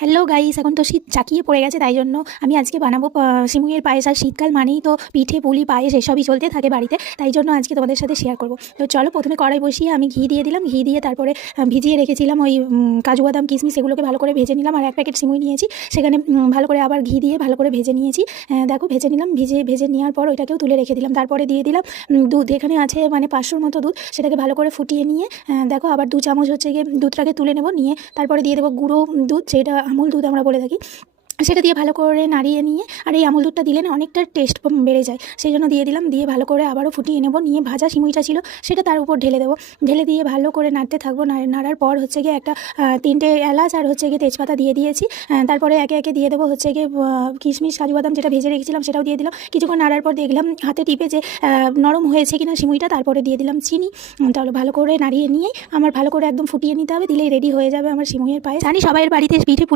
Hello guys, এখন তো শীত চাকিয়ে পড়ে গেছে, তাই জন্য আমি আজকে বানাবো সিমুইয়ের পায়েস। আর শীতকাল মানেই তো পিঠে পুলি পায়েস এসবই চলতে থাকে বাড়িতে, তাই জন্য আজকে তোমাদের সাথে শেয়ার করবো। তো চলো, প্রথমে কড়াই বসিয়ে আমি ঘি দিয়ে দিলাম। ঘি দিয়ে তারপরে ভিজিয়ে রেখেছিলাম ওই কাজু বাদাম কিশমিশ, সেগুলোকে ভালো করে ভেজে নিলাম। আর এক প্যাকেট সিমুই নিয়েছি, সেখানে ভালো করে আবার ঘি দিয়ে ভালো করে ভেজে নিয়েছি। দেখো, ভেজে নিলাম। ভেজে নেওয়ার পর ওইটাকেও তুলে রেখে দিলাম। তারপরে দিয়ে দিলাম দুধ। এখানে আছে মানে 500 মতো দুধ, সেটাকে ভালো করে ফুটিয়ে নিয়ে দেখো আবার 2 চামচ হচ্ছে গিয়ে দুধটাকে তুলে নেব। নিয়ে তারপরে দিয়ে দেবো গুঁড়ো দুধ, যেটা আমুল দুধ আমরা বলে থাকি, সেটা দিয়ে ভালো করে নাড়িয়ে নিয়ে, আর এই আমুল দুধটা দিলে না অনেকটা টেস্ট বেড়ে যায়, সেই জন্য দিয়ে দিলাম। দিয়ে ভালো করে আবারও ফুটিয়ে নেব। নিয়ে ভাজা সিমুইটা ছিল সেটা তার উপর ঢেলে দেবো। ঢেলে দিয়ে ভালো করে নাড়তে থাকবো। নাড়ার পর হচ্ছে গিয়ে একটা 3টে এলাচ আর হচ্ছে গিয়ে তেজপাতা দিয়ে দিয়েছি। তারপরে একে একে দিয়ে দেবো হচ্ছে গিয়ে কিশমিশ কাজু বাদাম যেটা ভেজে রেখেছিলাম সেটাও দিয়ে দিলাম। কিছুক্ষণ নাড়ার পর দেখলাম হাতে টিপে যে নরম হয়েছে কিনা সিমুইটা। তারপরে দিয়ে দিলাম চিনি। তাহলে ভালো করে নাড়িয়ে নিয়ে আমার ভালো করে একদম ফুটিয়ে নিতে হবে, দিলেই রেডি হয়ে যাবে আমার সিমুইয়ের পায়েস। জানি সবাইয়ের বাড়িতে পিঠে